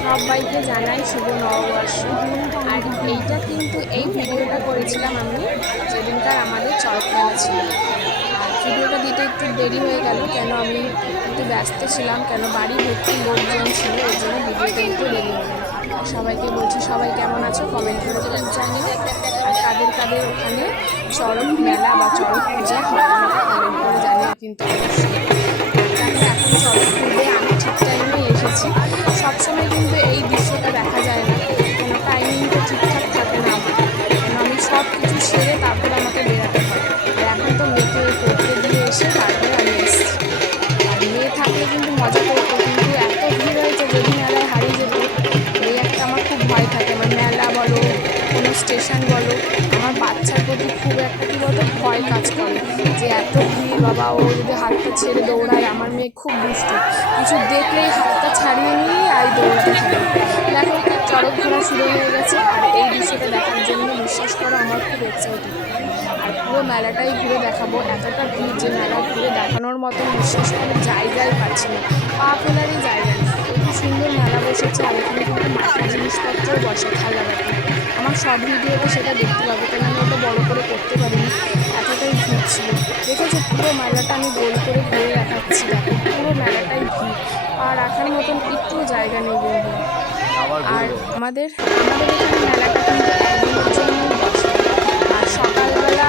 সবাইকে জানাই শুভ নববর্ষ। আর এইটা কিন্তু এই ভিডিওটা করেছিলাম আমি যেদিনকার আমাদের চড়ক মেলা ছিল। আর ভিডিওটা দিতে একটু দেরি হয়ে গেল, কেন আমি একটু ব্যস্ত ছিলাম, কেন বাড়ি ভর্তি লোকজন ছিল, এর জন্য ভিডিওটা একটু দেরি হয়ে গেল। সবাইকে বলছি সবাই কেমন আছো কমেন্ট করে প্লিজ জানিও। আর কাদের কাদের ওখানে চড়ক মেলা বা চড়ক পূজা হয় আমাকে কমেন্ট করে জানিও কিন্তু অবশ্যই। দেখো এখন চড়ক পূর্বে আমি ঠিক টাইমে এসেছি। সবসময় কিন্তু এই দৃশ্যটা দেখা যায় না, কোনো টাইমিংটা ঠিকঠাক থাকে না আমার, কেন আমি সব কিছু সেরে তারপর আমাকে বেরাতে হয়। আর এখন তো মেয়েকে পড়তে দিয়ে এসে তারপরে আমি এসেছি। আর মেয়ে থাকলে কিন্তু মজা করতো, কিন্তু এত ভিড় হয়েছে যদি মেলায় হারিয়ে যেত এই একটা আমার খুব ভয় থাকে। আমার মেলা বলো কোনো স্টেশন বলো, আমার বাচ্চার প্রতি খুব একটা কী বলতো ভয় কাজ করে যে এত ভিড়, বাবা ও যদি হাতটা ছেড়ে দৌড়ায়। আমার মেয়ে খুব দুষ্টু, কিছু দেখলেই হাতটা ছাড়িয়ে নিয়েই আর দৌড়াতে থাকবে। দেখো চড়ক ঘোরা শুরু হয়ে গেছে, আর এই দৃশ্যটা দেখার জন্য বিশ্বাস করো আমার খুব এক্সাইটেড। আর পুরো মেলাটাই ঘুরে দেখাবো, এতটা ভিড় যে মেলা ঘুরে দেখানোর মতন বিশ্বাস করে জায়গায় পাচ্ছি না, পা ফেলারই জায়গা নেই। এত সুন্দর মেলা বসেছে, আর এখানে কিন্তু মাটির জিনিসপত্রও বসে খেলনাবাটি। আমার শর্ট ভিডিওতে সেটা দেখতে পাবে, কেন আমি ওটা বড় করে করতে পারিনি, এতটাই ভিড় ছিল। দেখেছো পুরো মেলাটা আমি গোল করে ঘুরে দেখাচ্ছি, দেখো পুরো মেলাটাই ভিড়, পা রাখার মতন একটু জায়গা নেই বন্ধুরা। আর আমাদের আমাদের এখানে মেলাটা কিন্তু একদিনের জন্যই বসে। আর সকালবেলা